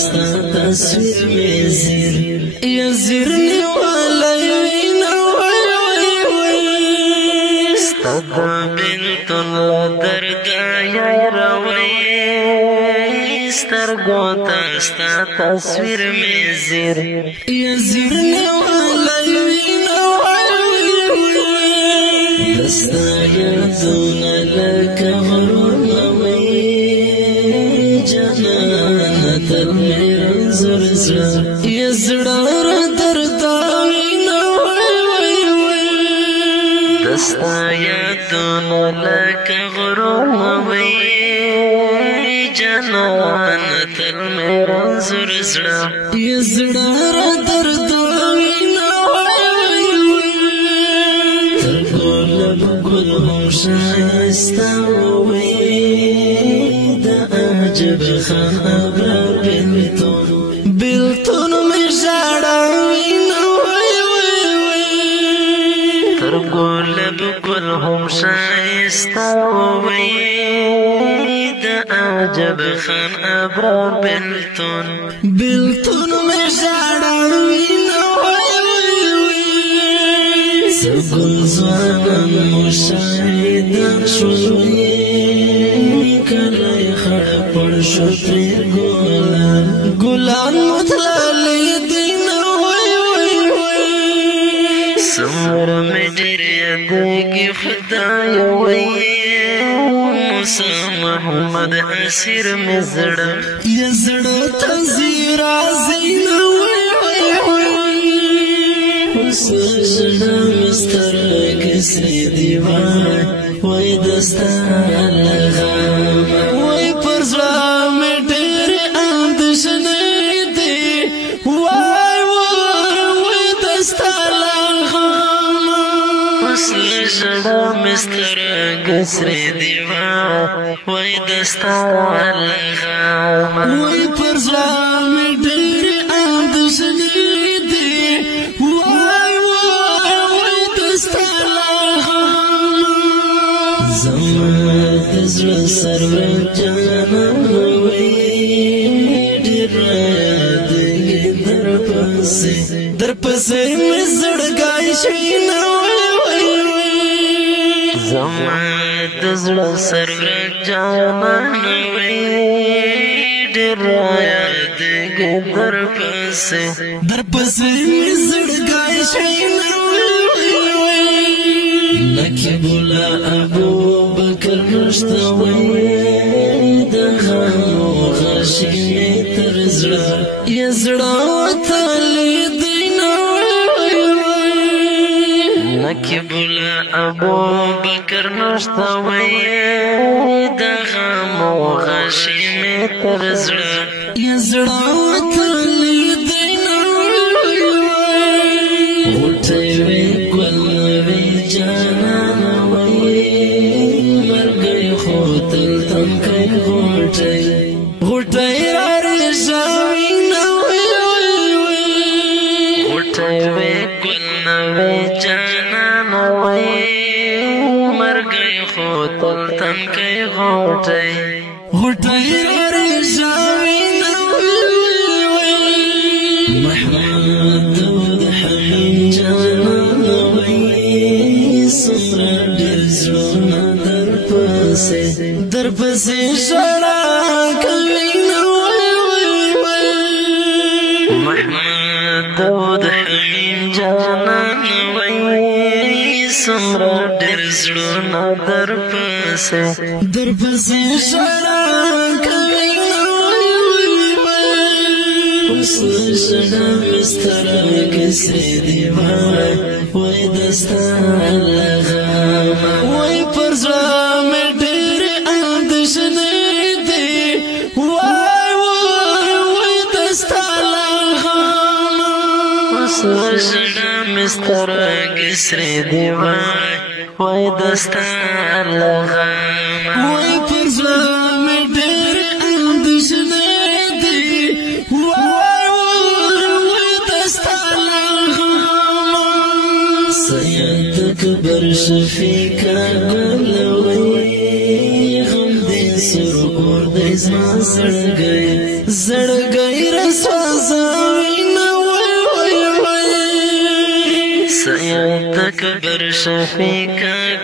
ستا تصویر می زیر یا زیر نیوالی وینا وی وی وی ستا دا بلتون لدرد یا روی سترگو تا ستا تصویر می زیر یا زیر نیوالی وینا وی وی وی دستا یادون لکا غرور وی جانان تر میرا زر زر یا زڑا را درداوینا وی وی وی دستا یادون لکا غرور وی جانان تر میرا زر زر یا زڑا را درداوینا وی وی وی تر گلب گل هم شایستا وی دا عجب خان ابرار بلتون می جاڑاوینا وی وی وی تر گلب گل هم شایستا وی دا عجب خان ابرار بلتون می جاڑاوینا وی وی وی سرگل زوانان مشاہدان شوی کلی خڑپڑ شو تیر گلان مطلالی دینا وی وی وی سمر میں دیر یدگی خدای وی موسیٰ محمد اسیر میں زڑا یا زڑا تنزیر آزینا وی وی وی سجنا مستر کسی دیوان وی دستا لغام وی پرزلا میں دیر اندشنی دی وی وی دستا لغام سجنا مستر کسی دیوان وی دستا لغام وی پرزلا میں دیر اندشنی دی زړه سرور جانان وی ډیر یادګي در پسې مې زړګای شي نه وی وی وی زما د زړه سرور جانان وی ډیر یادګي در پسې مې زړګای شي نه وی وی نکی بولا ابو بکر نشتا وی دغانو غشی تر زڑا یا زڑا وطالی دینا وی وی نکی بولا ابو بکر نشتا وی دغانو غشی تر زڑا یا زڑا وطالی دینا وی وی غوٹی وی گل وی جانان وی مرگئی خوتل تم کئی غوٹی را رشاوینا وی وی وی غوٹی وی گل وی جانان وی مرگئی خوتل تم کئی غوٹی را رشاوینا وی وی محمد دود حمیم جانان وی سمرا ډیر زړونه در پسې شړا کوي نو وی وی وی محمد داود حمیم جانان وی سمرا ډیر زړونه در پسې شړا کوي نو وی وی وی اوس شړا مستر کسې دیوان وی دستا لغام وی پرزړه مې ډېر اندېښنې دي وی وی دستا لغام اوس شړه مې سترګې سرې دي وی دستا لغام وی پرزړه مې ډېر اندېښنې دي کبر شفیقا گلوی غم دی سرور دی زما زړګی رسوا زوینا وای سید کبر شفیق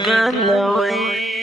بلوي